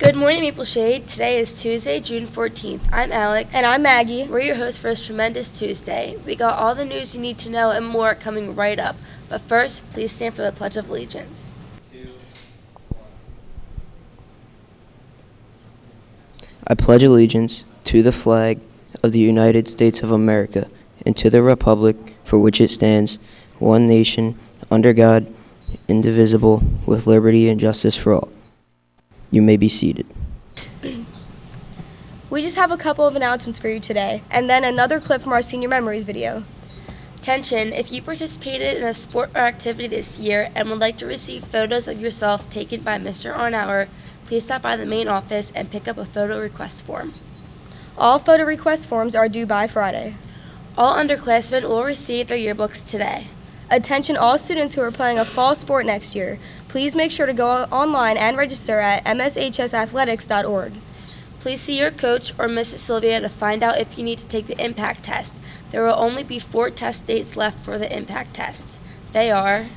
Good morning, Maple Shade. Today is Tuesday, June 14th. I'm Alex. And I'm Maggie. We're your hosts for this tremendous Tuesday. We got all the news you need to know and more coming right up. But first, please stand for the Pledge of Allegiance. I pledge allegiance to the flag of the United States of America and to the republic for which it stands, one nation, under God, indivisible, with liberty and justice for all. You may be seated. We just have a couple of announcements for you today, and then another clip from our Senior Memories video. Attention, if you participated in a sport or activity this year and would like to receive photos of yourself taken by Mr. Arnauer, please stop by the main office and pick up a photo request form. All photo request forms are due by Friday. All underclassmen will receive their yearbooks today. Attention all students who are playing a fall sport next year. Please make sure to go online and register at mshsathletics.org. Please see your coach or Mrs. Sylvia to find out if you need to take the impact test. There will only be 4 test dates left for the impact tests. They are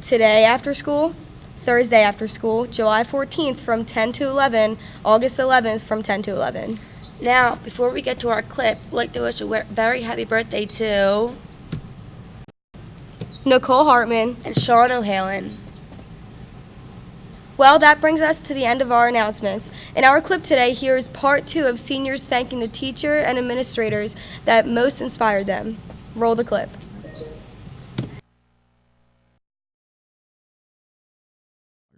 today after school, Thursday after school, July 14th from 10 to 11, August 11th from 10 to 11. Now, before we get to our clip, I'd like to wish a very happy birthday to Nicole Hartman and Sean O'Halen. Well, that brings us to the end of our announcements. In our clip today, here is part 2 of seniors thanking the teacher and administrators that most inspired them. Roll the clip.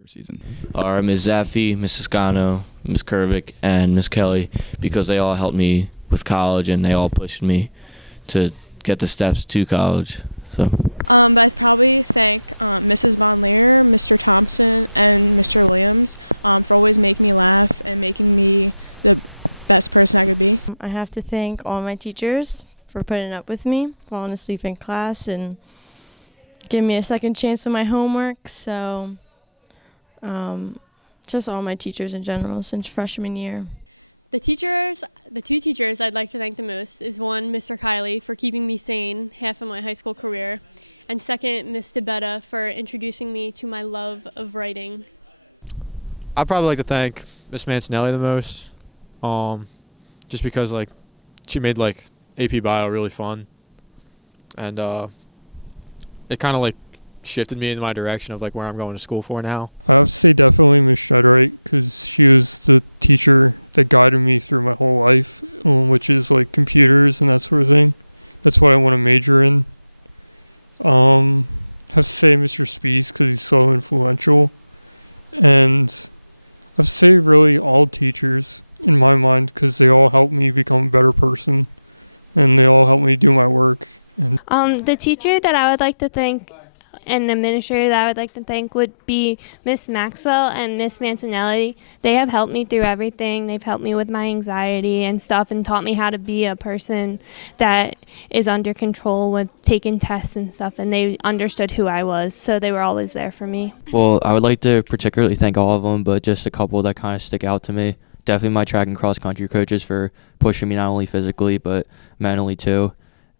Season are Ms. Zaffe, Ms. Toscano, Ms. Kervick, and Ms. Kelly, because they all helped me with college and they all pushed me to get the steps to college. But I'd probably thank Mrs. Von Leer, Mr. Thompson, and Mr. Williams for always making me laugh and making me the best person I could be. I have to thank all my teachers for putting up with me, falling asleep in class, and giving me a second chance with my homework. So just all my teachers in general since freshman year. The two teachers I'd like to thank the most is one, Mr. Kiley, for keeping me sane half of my high school career, and second, Ms. DeBetta for introducing me to my love of writing. I'd probably like to thank Miss Mancinelli the most, just because she made AP Bio really fun, and it kind of shifted me in my direction of where I'm going to school for now. I have to say definitely Miss Shedright, because she was the teacher that guided me through my whole life, which is computers and that sort of thing. That's what I want to major in. I have to say Mr. Spees, because he's so influential. And I have to say really all teachers in my mind, because they all helped me become a better person and they all helped me do my work. And the teacher that I would like to thank and administrator that I would like to thank would be Miss Maxwell and Miss Mancinelli. They have helped me through everything. They've helped me with my anxiety and stuff and taught me how to be a person that is under control with taking tests and stuff, and they understood who I was, so they were always there for me. Well, I would like to particularly thank all of them, but just a couple that kind of stick out to me. Definitely my track and cross country coaches for pushing me not only physically but mentally too.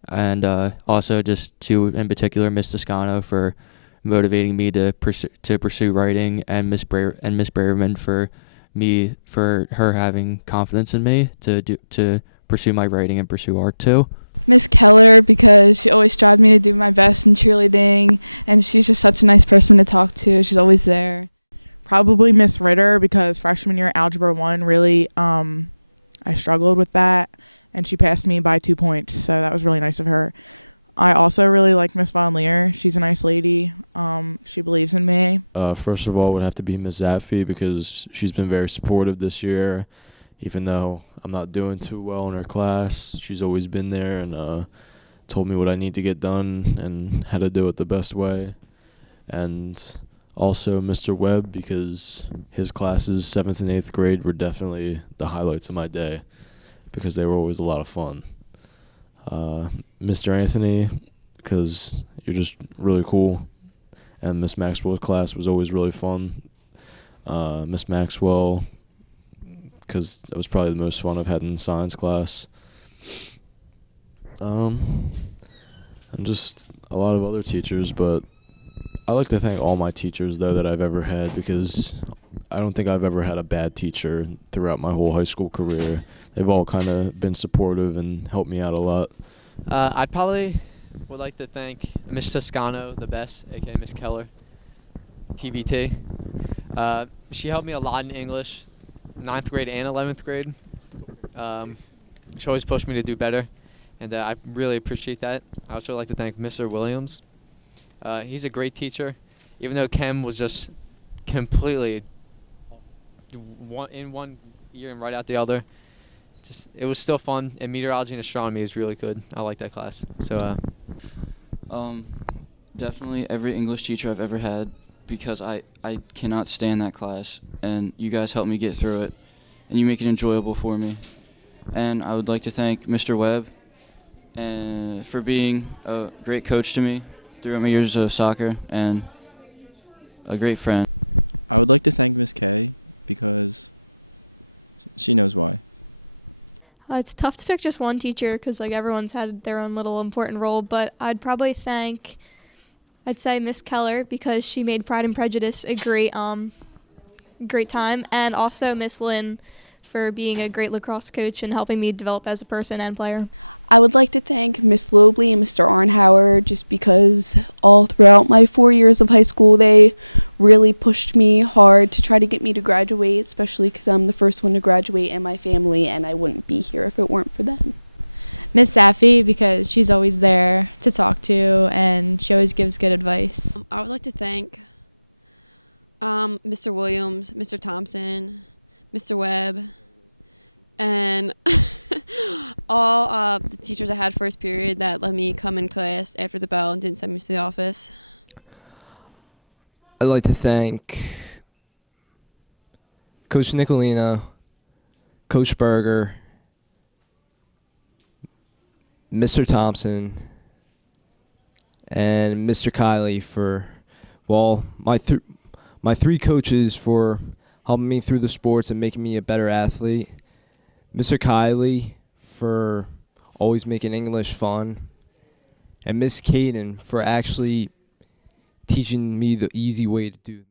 And also just to, in particular, Miss Toscano for motivating me to pursue writing, and Miss Braverman for her having confidence in me to pursue my writing and pursue art too. Miss Keller, because she always strived me to do my best in cheerleading, and she's just such a nice person to talk to. She's always there. Probably Miss Ritter, because freshman year Algebra 1 really I struggled with that, and she passed me by 2 points, so that was really nice of her. I also really like Miss Von Leer. She's a nice lady. She believes in me. First of all would have to be Miss Zaffe, because she's been very supportive this year. Even though I'm not doing too well in her class, she's always been there and told me what I need to get done and how to do it the best way. And also Mr. Webb, because his classes 7th and 8th grade were definitely the highlights of my day, because they were always a lot of fun. Mr. Anthony, because you're just really cool, and Miss Maxwell's class was always really fun. Miss Maxwell, because that was probably the most fun I've had in science class. And just a lot of other teachers, but I like to thank all my teachers, though, that I've ever had, because I don't think I've ever had a bad teacher throughout my whole high school career. They've all kind of been supportive and helped me out a lot. I probably would like to thank Miss Toscano, the best, aka Miss Keller, TBT. She helped me a lot in English, 9th grade and 11th grade. She always pushed me to do better, and I really appreciate that. I also like to thank Mr. Williams. He's a great teacher, even though chem was just completely in one ear and right out the other. It was still fun, and meteorology and astronomy is really good. I like that class. So, definitely every English teacher I've ever had, because I cannot stand that class, and you guys help me get through it, and you make it enjoyable for me. And I would like to thank Mr. Webb for being a great coach to me throughout my years of soccer and a great friend. I would like to thank Miss Kay because she knows why. It's tough to pick just one teacher because like everyone's had their own little important role, but I'd probably thank, I'd say Miss Keller because she made Pride and Prejudice a great time, and also Miss Lynn for being a great lacrosse coach and helping me develop as a person and player. I would like to thank Miss Lobley and Mr. Arnhauer just because all throughout my 4 years of high school they really pushed me hard to try to get me to graduate, especially because I'm the first one to graduate in my family and I wouldn't be here if it weren't for them. Miss Safi because she's always there to talk to and she always gives good advice. I would like to thank Mr. Williams, Mr. Thompson, Mr. Webb, and all the teachers I had first period that let me come in class after the bell and didn't send me to the office. I'd like to thank Coach Nicolina, Coach Berger, Mr. Thompson, and Mr. Kiley for, well, my three coaches for helping me through the sports and making me a better athlete. Mr. Kiley for always making English fun. And Miss Caden for actually teaching me the easy way to do